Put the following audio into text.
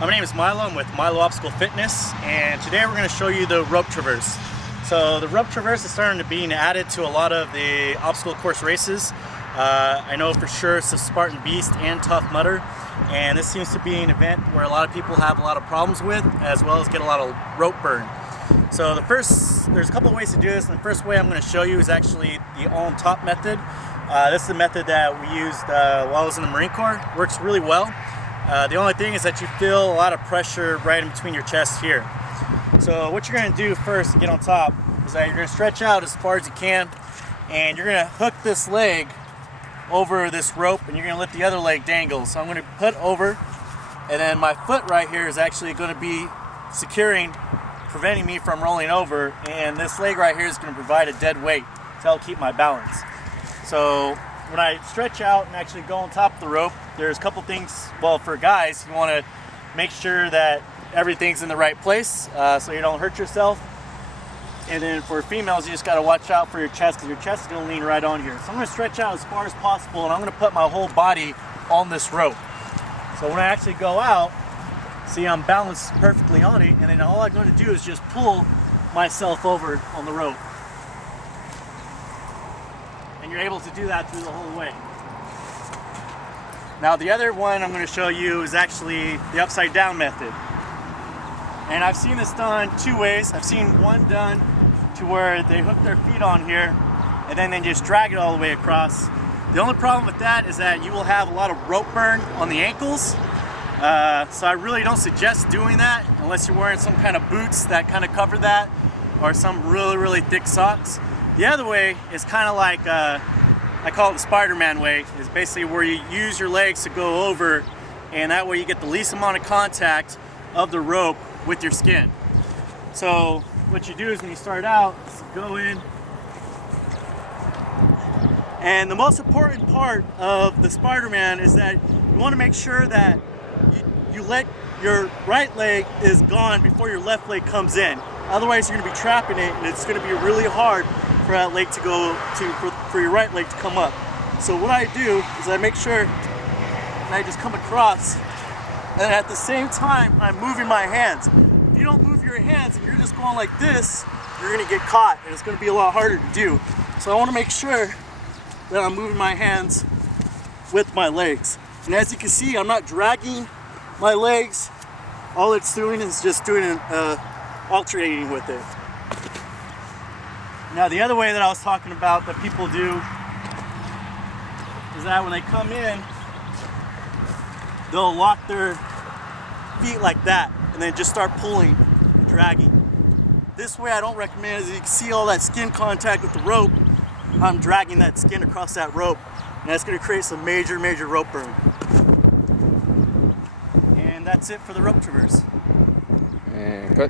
My name is MYLO. I'm with MYLO Obstacle Fitness, and today we're going to show you the rope traverse. So the rope traverse is starting to be added to a lot of the obstacle course races. I know for sure it's a Spartan Beast and Tough Mudder, and this seems to be an event where a lot of people have a lot of problems with, as well as get a lot of rope burn. So there's a couple of ways to do this, and the first way I'm going to show you is actually the all-on-top method. This is the method that we used while I was in the Marine Corps. It works really well. The only thing is that you feel a lot of pressure right in between your chest here. So what you're going to do first to get on top is that you're going to stretch out as far as you can, and you're going to hook this leg over this rope, and you're going to let the other leg dangle. So I'm going to put over, and then my foot right here is actually going to be securing, preventing me from rolling over, and this leg right here is going to provide a dead weight to help keep my balance. So when I stretch out and actually go on top of the rope, there's a couple things. Well, for guys, you want to make sure that everything's in the right place so you don't hurt yourself. And then for females, you just got to watch out for your chest, because your chest is going to lean right on here. So I'm going to stretch out as far as possible, and I'm going to put my whole body on this rope. So when I actually go out, see, I'm balanced perfectly on it, and then all I'm going to do is just pull myself over on the rope. And you're able to do that through the whole way. Now the other one I'm going to show you is actually the upside down method. And I've seen this done two ways. I've seen one done to where they hook their feet on here and then they just drag it all the way across. The only problem with that is that you will have a lot of rope burn on the ankles. So I really don't suggest doing that unless you're wearing some kind of boots that kind of cover that, or some really thick socks. The other way is kind of like, I call it the Spider-Man way, is basically where you use your legs to go over, and that way you get the least amount of contact of the rope with your skin. So what you do is when you start out, is go in, and the most important part of the Spider-Man is that you want to make sure that you let your right leg is gone before your left leg comes in. Otherwise you're going to be trapping it, and it's going to be really hard for that leg to go for your right leg to come up. So what I do is I make sure that I just come across, and at the same time I'm moving my hands. If you don't move your hands and you're just going like this, you're going to get caught, and it's going to be a lot harder to do. So I want to make sure that I'm moving my hands with my legs. And as you can see, I'm not dragging my legs. All it's doing is just doing alternating with it. Now the other way that I was talking about that people do is that when they come in, they'll lock their feet like that and then just start pulling and dragging. This way I don't recommend, as you can see all that skin contact with the rope. I'm dragging that skin across that rope, and that's going to create some major rope burn. And that's it for the rope traverse. And cut.